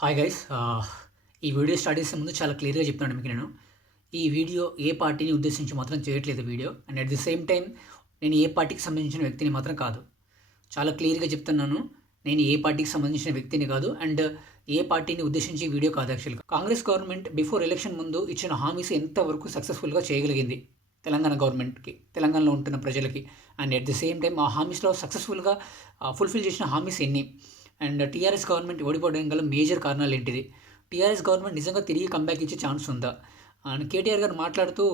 Hi guys. ఈ video start చేసే ముందు చాలా క్లియర్‌గా చెప్తున్నాను మీకు నేను. ఈ వీడియో ఏ పార్టీని ఉద్దేశించి మాత్రం చేయట్లేదు video. And at the same time నేను ఏ పార్టీకి సంబంధించిన వ్యక్తిని మాత్రం కాదు. చాలా క్లియర్‌గా చెప్తున్నాను. నేను ఏ పార్టీకి సంబంధించిన వ్యక్తిని కాదు. అండ్ ఏ పార్టీని ఉద్దేశించి ఈ వీడియో కాదు యాక్చువల్‌గా. కాంగ్రెస్ గవర్నమెంట్ బిఫోర్ ఎలక్షన్ ముందు ఇచ్చిన హామీస్ ఎంతవరకు సక్సెస్‌ఫుల్‌గా చేయగలిగింది తెలంగాణ గవర్నమెంట్‌కి, తెలంగాణలో ఉంటున్న ప్రజలకి. And at the same time ఆ హామీస్‌లో సక్సెస్‌ఫుల్‌గా ఫుల్‌ఫిల్ చేసిన హామీస్ ఎన్ని? అండ్ టీఆర్ఎస్ గవర్నమెంట్ ఓడిపోవడానికి గల మేజర్ కారణాలు ఏంటిది? టీఆర్ఎస్ గవర్నమెంట్ నిజంగా తిరిగి కంబ్యాక్ ఇచ్చే ఛాన్స్ ఉందా? అండ్ కేటీఆర్ గారు మాట్లాడుతూ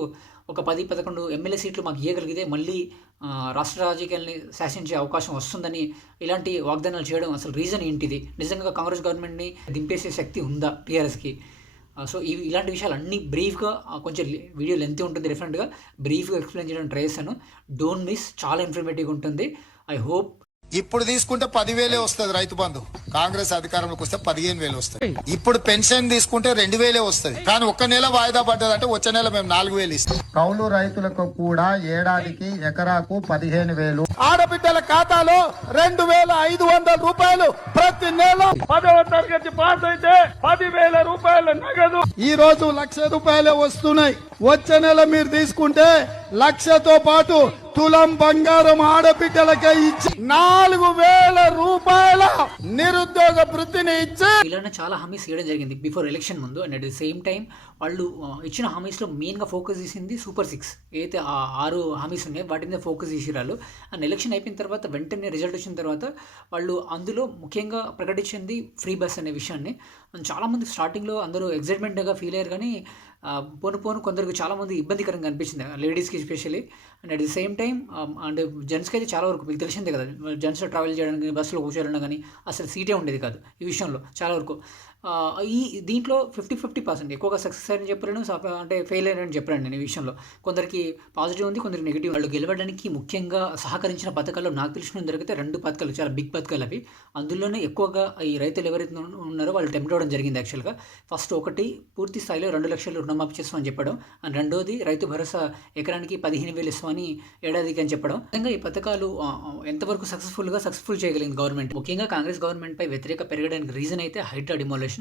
ఒక 10, 11 ఎమ్మెల్యే సీట్లు మాకు ఇయ్యగలిగితే మళ్ళీ రాష్ట్ర రాజకీయాల్ని శాసించే అవకాశం వస్తుందని ఇలాంటి వాగ్దానాలు చేయడం అసలు రీజన్ ఏంటిది? నిజంగా కాంగ్రెస్ గవర్నమెంట్‌ని దింపేసే శక్తి ఉందా టీఆర్ఎస్‌కి? సో ఇలాంటి విషయాలు అన్నీ బ్రీఫ్‌గా కొంచెం వీడియో లెంతీ ఉంటుంది డెఫినెట్‌గా. బ్రీఫ్‌గా ఎక్స్‌ప్లెయిన్ చేయడానికి ట్రై చేశాను. డోంట్ మిస్, చాలా ఇన్ఫర్మేటివ్‌గా ఉంటుంది. I hope. ఇప్పుడు తీసుకుంటే 10,000 వస్తుంది రైతు బంధు. కాంగ్రెస్ అధికారంలోకి వస్తే 15,000 వస్తుంది. ఇప్పుడు పెన్షన్ తీసుకుంటే 2,000 వస్తుంది. కానీ ఒక్క నెల వాయిదా పడ్డదంటే వచ్చే నెల మేము 4,000 ఇస్తాం. కౌలు రైతులకు కూడా ఏడాదికి ఎకరాకు 15,000. ఆడబిడ్డల ఖాతాలో 2,500 రూపాయలు ప్రతి నెల. 10వ తరగతి పాస్ అయితే 10,000 రూపాయల నగదు. ఈ రోజు 1,00,000 రూపాయలే వస్తున్నాయి. వచ్చే నెల మీరు తీసుకుంటే 1,00,000తో పాటు తులం బంగారం ఆడబిడ్డలకే ఇచ్చి 4,000 రూపాయల నిరుద్యోగ వృత్తిని ఇచ్చి ఇలానే చాలా హామీస్ ఇవ్వడం జరిగింది బిఫోర్ ఎలక్షన్ ముందు. And at the same time వాళ్ళు ఇచ్చిన హామీస్లో మెయిన్గా ఫోకస్ చేసింది సూపర్ 6. ఏదైతే ఆ 6 హామీస్ ఉన్నాయో వాటి మీద ఫోకస్ చేసిరాళ్ళు. అండ్ ఎలక్షన్ అయిపోయిన తర్వాత వెంటనే రిజల్ట్ వచ్చిన తర్వాత వాళ్ళు అందులో ముఖ్యంగా ప్రకటించింది ఫ్రీ బస్ అనే విషయాన్ని. చాలామంది స్టార్టింగ్లో అందరూ ఎగ్జైట్మెంట్గా ఫీల్ అయ్యారు, కానీ పోను పోను కొందరికి చాలామంది ఇబ్బందికరంగా అనిపించింది, లేడీస్కి especially. And at the same time అంటే జెంట్స్కి అయితే చాలా వరకు మీకు తెలిసిందే కదా, జెంట్స్లో ట్రావెల్ చేయడానికి బస్సులో కూర్చోవాలన్నా కానీ అసలు సీటే ఉండేది కాదు ఈ విషయంలో చాలా వరకు. ఈ దీంట్లో 50-50% ఎక్కువగా సక్సెస్ అని చెప్పలేను, అంటే ఫెయిల్ అయినని చెప్పలేను నేను ఈ విషయంలో. కొందరికి పాజిటివ్ ఉంది, కొందరికి నెగిటివ్. వాళ్ళు గెలవడానికి ముఖ్యంగా సహకరించిన పథకాల్లో నాకు తెలిసిన దొరికితే 2 పథకాలు, చాలా బిగ్ పథకాలు అవి. అందులోనే ఎక్కువగా ఈ రైతులు ఎవరైతే ఉన్నారో వాళ్ళు టెంప్ట్ అవ్వడం జరిగింది యాక్చువల్గా. ఫస్ట్ ఒకటి, పూర్తి స్థాయిలో 2 లక్షలు రుణమాఫీ చేస్తామని చెప్పడం. అండ్ రెండోది, రైతు భరోసా ఎకరానికి 15,000 ఇస్తామని ఏడాదికి అని చెప్పడం. నిజంగా ఈ పథకాలు ఎంతవరకు సక్సెస్ఫుల్ చేయగలిగింది గవర్నమెంట్. ముఖ్యంగా కాంగ్రెస్ గవర్నమెంట్ పై వ్యతిరేక పెరగడానికి రీజన్ అయితే హైడ్రా డిమాలిషన్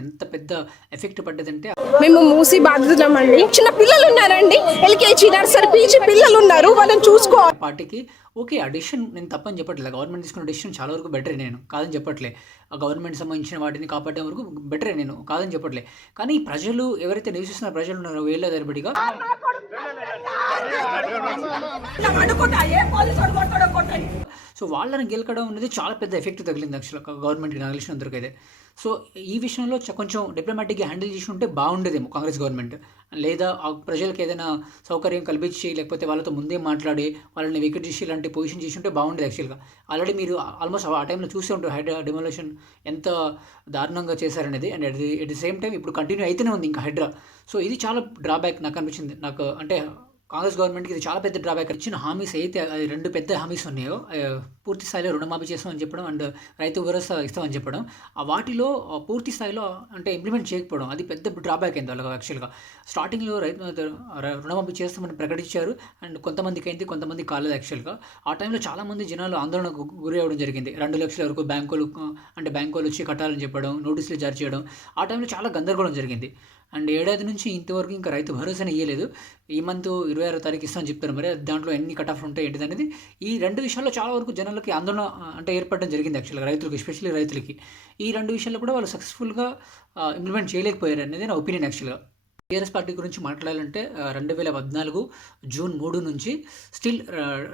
ఎంత పెద్ద ఎఫెక్ట్ పడ్డదంటే, మేము మూసి బాధితులమండి. చిన్న పిల్లలు ఉన్నారండి, ఎల్కేజీ నర్సరీ పీజీ పిల్లలు ఉన్నారు, వాళ్ళని చూసుకో. పార్టీకి ఓకే, ఆ డెసిషన్ నేను తప్పని చెప్పట్లేదు. గవర్నమెంట్ తీసుకున్న డెసిషన్ చాలా వరకు బెటరే, నేను కాదని చెప్పట్లే. ఆ గవర్నమెంట్ సంబంధించిన వాటిని కాపాడే వరకు బెటరే, నేను కాదని చెప్పట్లే. కానీ ప్రజలు ఎవరైతే నివసిస్తున్న ప్రజలు ఉన్నారో వేళ్ళ తరబడిగా, సో వాళ్ళని గెలకడం అనేది చాలా పెద్ద ఎఫెక్ట్ తగిలింది యాక్చువల్గా గవర్నమెంట్కి నాకు తెలిసినంతవరకైతే. సో ఈ విషయంలో కొంచెం డిప్లొమాటిక్గా హ్యాండిల్ చేసి ఉంటే బాగుండేదేమో కాంగ్రెస్ గవర్నమెంట్. లేదా ఆ ప్రజలకు ఏదైనా సౌకర్యం కల్పించి, లేకపోతే వాళ్ళతో ముందే మాట్లాడి వాళ్ళని వికెట్ చేసి ఇలాంటి పొజిషన్ చేసి ఉంటే బాగుండేది యాక్చువల్గా. ఆల్రెడీ మీరు ఆల్మోస్ట్ ఆ టైంలో చూసే ఉంటారు హైడ్రా డిమాలిషన్ ఎంత దారుణంగా చేశారనేది. And at the same time ఇప్పుడు కంటిన్యూ అయితేనే ఉంది ఇంకా హైడ్రా. సో ఇది చాలా డ్రాబ్యాక్ నాకు అనిపించింది. నాకు అంటే కాంగ్రెస్ గవర్నమెంట్కి ఇది చాలా పెద్ద డ్రాబ్యాక్. ఇచ్చిన హామీస్ అయితే 2 పెద్ద హామీస్ ఉన్నాయో, పూర్తి స్థాయిలో రుణమాఫీ చేస్తామని చెప్పడం అండ్ రైతు భరోసా ఇస్తామని చెప్పడం, వాటిలో పూర్తి స్థాయిలో అంటే ఇంప్లిమెంట్ చేయకపోవడం, అది పెద్ద డ్రాబ్యాక్ అయింది వాళ్ళకి యాక్చువల్గా. స్టార్టింగ్లో రుణమాఫీ చేస్తామని ప్రకటించారు, అండ్ కొంతమందికి అయింది, కొంతమంది కాలేదు యాక్చువల్గా. ఆ టైంలో చాలామంది జనాలు ఆందోళనకు గురి అవ్వడం జరిగింది. 2 లక్షల వరకు బ్యాంకులు వచ్చి కట్టాలని చెప్పడం, నోటీసులు జారీ చేయడం, ఆ టైంలో చాలా గందరగోళం జరిగింది. అండ్ ఏడాది నుంచి ఇంతవరకు ఇంకా రైతు భరోసాని ఇవ్వలేదు. ఈ మంత్ 26వ తారీఖు ఇస్తామని చెప్తారు, మరి దాంట్లో ఎన్ని కట్ ఆఫ్ ఉంటాయి ఏంటిది అనేది. ఈ 2 విషయాల్లో చాలా వరకు జనాలకి ఆందోళన అంటే ఏర్పడడం జరిగింది యాక్చువల్గా, రైతులకు, ఎస్పెషల్లీ రైతులకి. ఈ 2 విషయాల్లో కూడా వాళ్ళు సక్సెస్ఫుల్గా ఇంప్లిమెంట్ చేయలేకపోయారు అనేది నా ఒపీనియన్ యాక్చువల్గా. టీఆర్ఎస్ పార్టీ గురించి మాట్లాడాలంటే 2014 జూన్ 3 నుంచి స్టిల్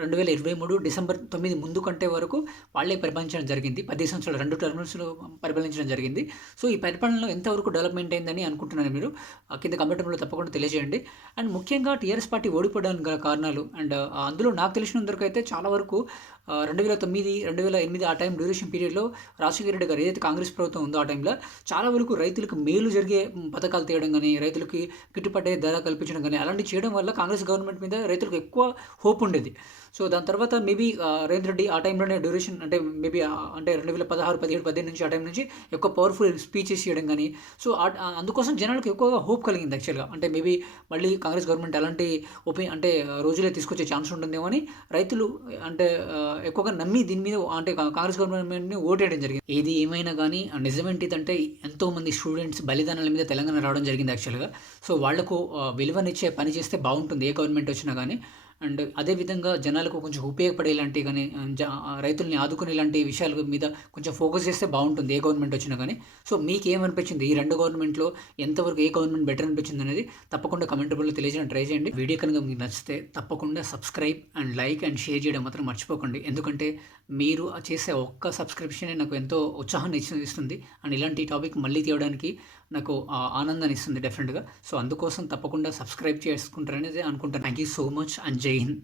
2023 డిసెంబర్ 9 ముందు కంటే వరకు వాళ్ళే పరిపాలించడం జరిగింది. 10 సంవత్సరాలు 2 టర్మ్స్లో పరిపాలించడం జరిగింది. సో ఈ పరిపాలనలో ఎంతవరకు డెవలప్మెంట్ అయిందని అనుకుంటున్నాను మీరు కింద కమెంట్లో తప్పకుండా తెలియజేయండి. అండ్ ముఖ్యంగా టీఆర్ఎస్ పార్టీ ఓడిపోవడానికి గల కారణాలు, అండ్ అందులో నాకు తెలిసినందుకు అయితే చాలా వరకు 2009, 2008 ఆ టైం డ్యూరేషన్ పీరియడ్లో రాజశేఖర రెడ్డి గారు ఏదైతే కాంగ్రెస్ ప్రభుత్వం ఉందో ఆ టైంలో చాలా వరకు రైతులకు మేలు జరిగే పథకాలు తీయడం కానీ, రైతులకి గిట్టుబాటు ధర కల్పించడం కానీ అలాంటివి చేయడం వల్ల కాంగ్రెస్ గవర్నమెంట్ మీద రైతులకు ఎక్కువ హోప్ ఉండేది. సో దాని తర్వాత మేబీ రేవంత్ రెడ్డి ఆ టైంలోనే డ్యూరేషన్ అంటే మేబీ అంటే 2016, 17, 18 నుంచి ఆ టైం నుంచి ఎక్కువ పవర్ఫుల్ స్పీచెస్ చేయడం కానీ, సో అందుకోసం జనాలకు ఎక్కువగా హోప్ కలిగింది యాక్చువల్గా. అంటే మేబీ మళ్ళీ కాంగ్రెస్ గవర్నమెంట్ అలాంటి అంటే రోజులే తీసుకొచ్చే ఛాన్స్ ఉంటుందేమో అని రైతులు అంటే ఎక్కువగా నమ్మి దీని మీద అంటే కాంగ్రెస్ గవర్నమెంట్ని ఓటేయడం జరిగింది. ఏది ఏమైనా కానీ నిజమేంటిదంటే ఎంతోమంది స్టూడెంట్స్ బలిదానాల మీద తెలంగాణ రావడం జరిగింది యాక్చువల్గా. సో వాళ్లకు విలువనిచ్చే పని చేస్తే బాగుంటుంది ఏ గవర్నమెంట్ వచ్చినా కానీ. అండ్ అదేవిధంగా జనాలకు కొంచెం ఉపయోగపడేలాంటి కానీ రైతుల్ని ఆదుకునే ఇలాంటి విషయాల మీద కొంచెం ఫోకస్ చేస్తే బాగుంటుంది ఏ గవర్నమెంట్ వచ్చినా కానీ. సో మీకు ఏమనిపించింది, ఈ 2 గవర్నమెంట్లో ఎంతవరకు ఏ గవర్నమెంట్ బెటర్ అనిపించింది అనేది తప్పకుండా కమెంటబుల్లో తెలియజేయడం ట్రై చేయండి. వీడియో కనుక మీకు నచ్చితే తప్పకుండా subscribe and like and share చేయడం మాత్రం మర్చిపోకండి. ఎందుకంటే మీరు చేసే ఒక్క సబ్స్క్రిప్షనే నాకు ఎంతో ఉత్సాహాన్ని ఇస్తుంది అండ్ ఇలాంటి టాపిక్ మళ్ళీ తీయడానికి నాకు ఆనందాన్ని ఇస్తుంది డెఫినెట్గా. సో అందుకోసం తప్పకుండా సబ్స్క్రైబ్ చేసుకుంటారనేది అనుకుంటాను. Thank you so much and జై హింద్.